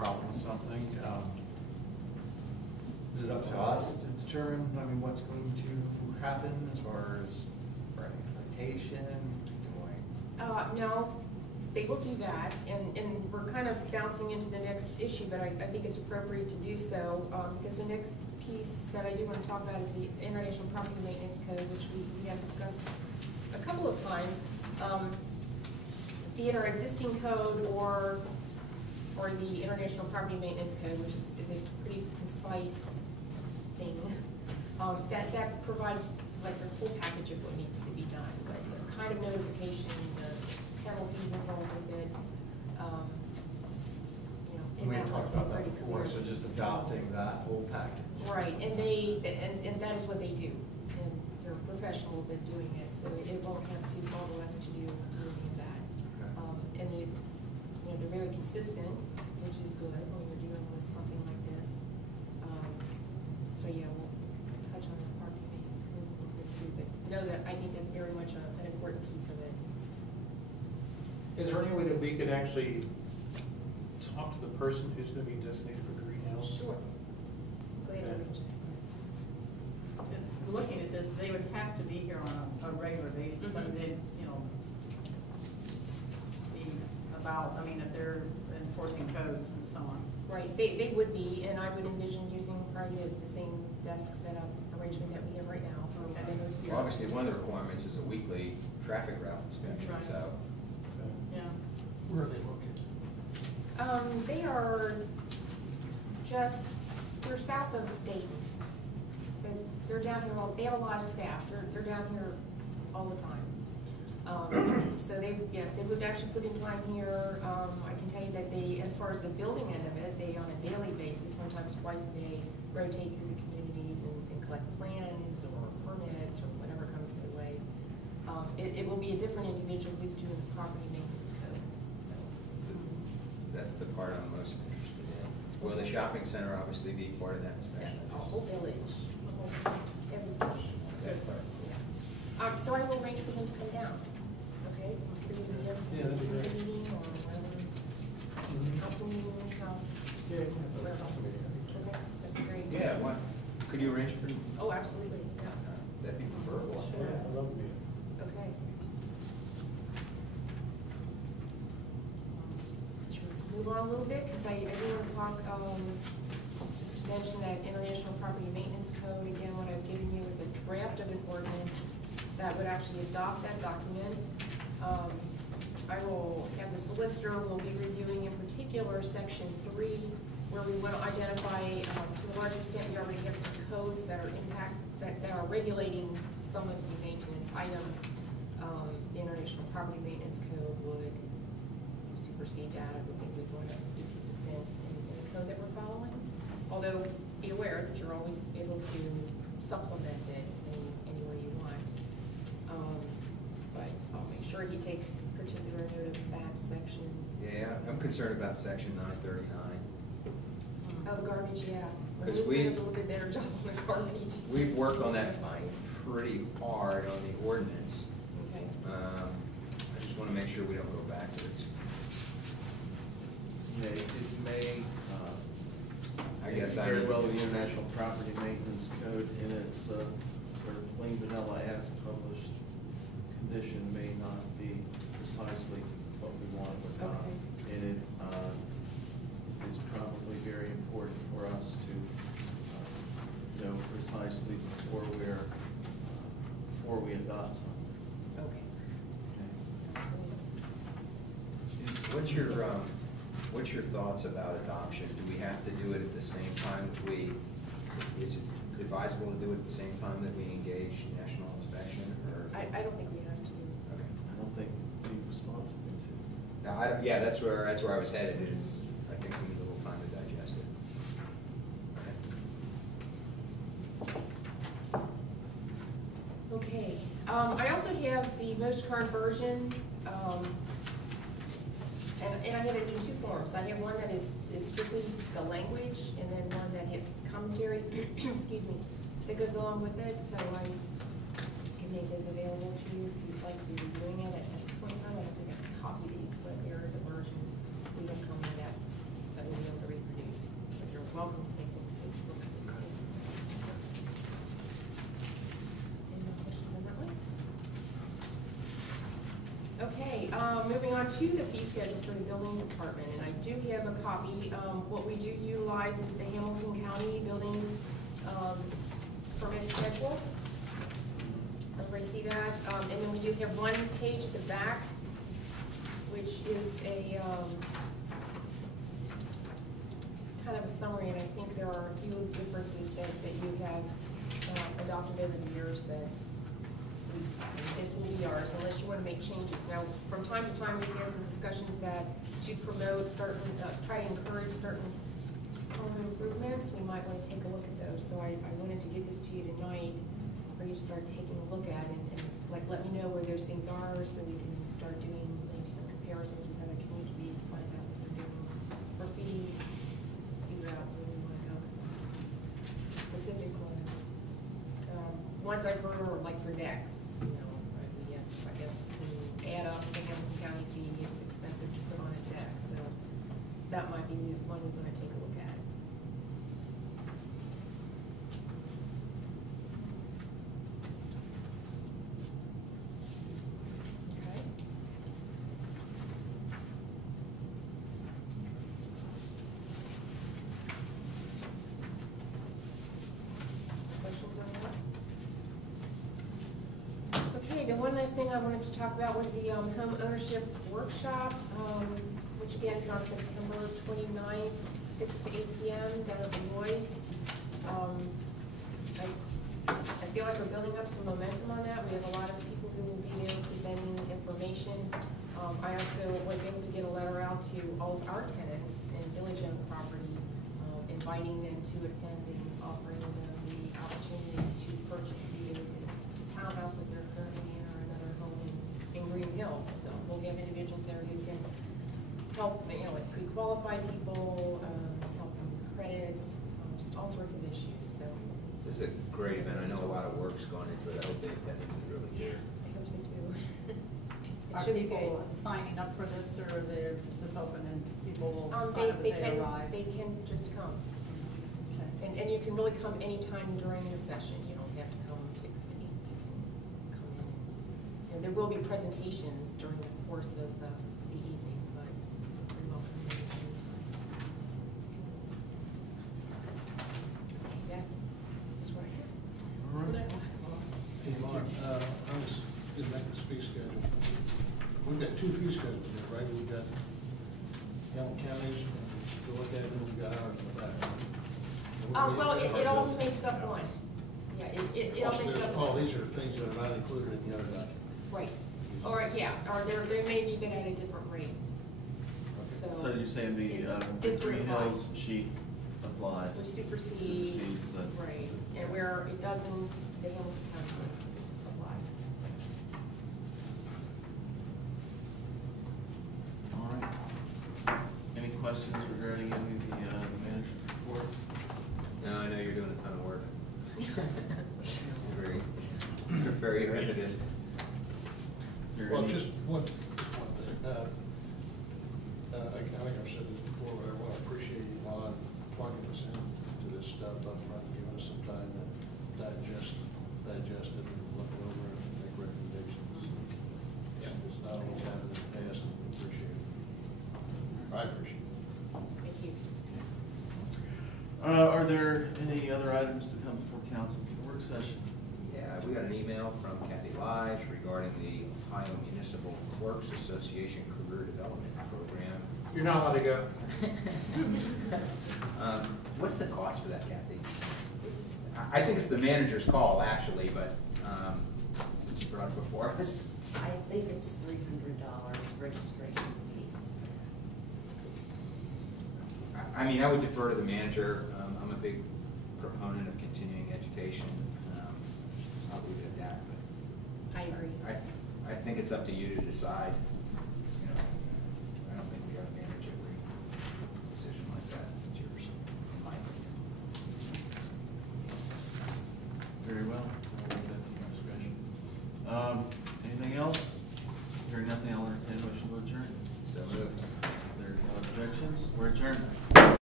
problem with something, is it up to us to determine, I mean, what's going to happen as far as writing a citation, doing? No, they will do that, and we're kind of bouncing into the next issue, but I think it's appropriate to do so, because the next piece that I do want to talk about is the International Property Maintenance Code, which we have discussed a couple of times, be it our existing code or the International Property Maintenance Code, which is a pretty concise thing, that provides like the whole package of what needs to be done, like the kind of notification, the penalties involved with it. We had talked about that before, so just adopting that whole package. Right, and that is what they do, and they're professionals at doing it, so it won't have to follow us to do any of that. Okay. And they're very consistent, which is good when you're dealing with something like this. So yeah, we'll touch on the property maintenance code a little bit too, but know that I think that's very much an important piece of it. Is there any way that we could actually talk to the person who's going to be designated for Greenhills? Sure. Glad I mentioned that. Looking at this, they would have to be here on a regular basis. Mm-hmm. I mean, they'd, be about, if they're enforcing codes and so on. Right, they would be, and I would envision using probably the same desk setup arrangement that we have right now. Okay. Well, obviously, one of the requirements is a weekly traffic route inspection, Right. so. Yeah. Where are they located? They are they're south of Dayton. They're down here, they have a lot of staff, they're down here all the time. So they would actually put in time here. I can tell you that they, as far as the building end of it, they on a daily basis, sometimes twice a day, rotate through the communities and collect plans or permits or whatever comes their way. It will be a different individual who's doing the property maintenance code. That's the part I'm most interested in. Will the shopping center obviously be part of that inspection? A whole village, everything. That part. Yeah. So I will arrange for them to come down. Okay, for you to meet them. Yeah, that'd be great. Meeting or whatever. Council meeting, Yeah, whatever. Okay, that'd be great. Yeah, what, could you arrange for? Oh, absolutely, yeah. That'd be preferable. Sure. Yeah, I'd love to be. Okay. Should we move on a little bit, because I do want to talk, just to mention that International Property Maintenance Code, again, what I've given you is a draft of an ordinance that would actually adopt that document. I will have the solicitor will be reviewing in particular section 3, where we want to identify, to a large extent, we already have some codes that are that are regulating some of the maintenance items. The International Property Maintenance Code would supersede that. I would think we'd want to be consistent in the code that we're following. Although, be aware that you're always able to supplement it any way you want. But I'll make sure he takes particular note of that section. Yeah, I'm concerned about section 939. Oh, the garbage, yeah. Because Liz did we've- a little bit better job on the garbage. We've worked on that Fine. pretty hard on the ordinance. Okay. I just want to make sure we don't go backwards. Yeah, it may, I guess I very need well to the do- International Property Maintenance Code in its sort of plain vanilla as published condition may not be precisely what we want to adopt. Okay. And it is probably very important for us to know precisely before we adopt something. Okay. Okay. What's your thoughts about adoption? Do we have to do it at the same time that is it advisable to do it at the same time that we engage national inspection, or? I don't think we have to. Okay. I don't think we're responsible to. No, yeah, that's where I was headed, is I think we need a little time to digest it. Okay. I also have the most current version, and I have it in 2 forms. I have one that is strictly the language, and then one that has commentary, excuse me, that goes along with it. So I can make those available to you if you'd like to be reviewing it at this point in time. I don't think I can copy these, but there is a version we have come with that we'll be able to welcome to take a look at those books. Any more questions on that one? Okay, moving on to the fee schedule for the building department, and I do have a copy. What we do utilize is the Hamilton County Building permit schedule. Everybody see that? And then we do have one page at the back, which is a kind of a summary, and I think there are a few differences that you have adopted over the years that this will be ours, unless you want to make changes. Now, from time to time, we've had some discussions that to promote certain, try to encourage certain home improvements, we might want to take a look at those. So I wanted to get this to you tonight for you to start taking a look at and like let me know where those things are so we can start doing maybe some comparisons with other communities, find out what they're doing for fees, figure out where we want to go. Specific ones. Ones I've heard are like for decks, you know, I guess when you add up the Hamilton County fee, it's expensive to put on a deck, so that might be one we're going to take a look at. Okay. Questions on those? Okay, the one last thing I wanted to talk about was the home ownership workshop, which again is on September 29th, 6 to 8 p.m. down at the Roy's. I feel like we're building up some momentum on that. We have a lot of people who will be there presenting information. I also was able to get a letter out to all of our tenants in village-owned property, inviting them to attend and offering them the opportunity to purchase either the townhouse that they're currently in or another home in Greenhills. So we'll have individuals there who can help, you know, like pre-qualified people, help them with credit, just all sorts of issues. So This is a great event. I know a lot of work's gone into it. I hope the attendance is really good. I hope so too. It Are should be good. people signing up for this, or they're just open and people will sign They up as they arrive? can just come. Okay. And you can really come anytime during the session. You don't have to come 6 to 8. You can come in. And there will be presentations during the course of the evening, but you're welcome anytime. Yeah, that's right. All right. Hey, Mark, I was getting back to this fee schedule. We've got two fee schedules here, right? We've got Hamilton County's, to look at it, and we've got ours in the back. Well, it all makes up one. Yeah, it all Also, makes there's, up Paul, one. these are things that are not included in the other document. Right. Or, yeah, or they may be been at a different rate. So you're saying the This would apply. Greenhills sheet applies? Which supersedes. Supersedes the. Right, and where it doesn't, the Hamilton County applies. All right. Any questions regarding any of the manager's report? No, I know you're doing a ton of work. Very repetitive. Well, just one thing. I think I've said this before, but I want to appreciate you, Lon, plugging us into this stuff up front, giving us some time to digest it and look it over and make recommendations. Yeah. It's not always happened in the past, and we appreciate it. I appreciate it. Thank you. Are there any other items to come before council for the work session? Yeah, we got an email from Kathy Lige regarding the Ohio Municipal Clerks Association Career Development Program. You're not allowed to go. What's the cost for that, Kathy? I think it's the manager's call, actually, but since you brought it before us. I think it's $300 registration fee. I mean, I would defer to the manager. I'm a big proponent of continuing education. I'll leave it at that, but I agree. I think it's up to you to decide.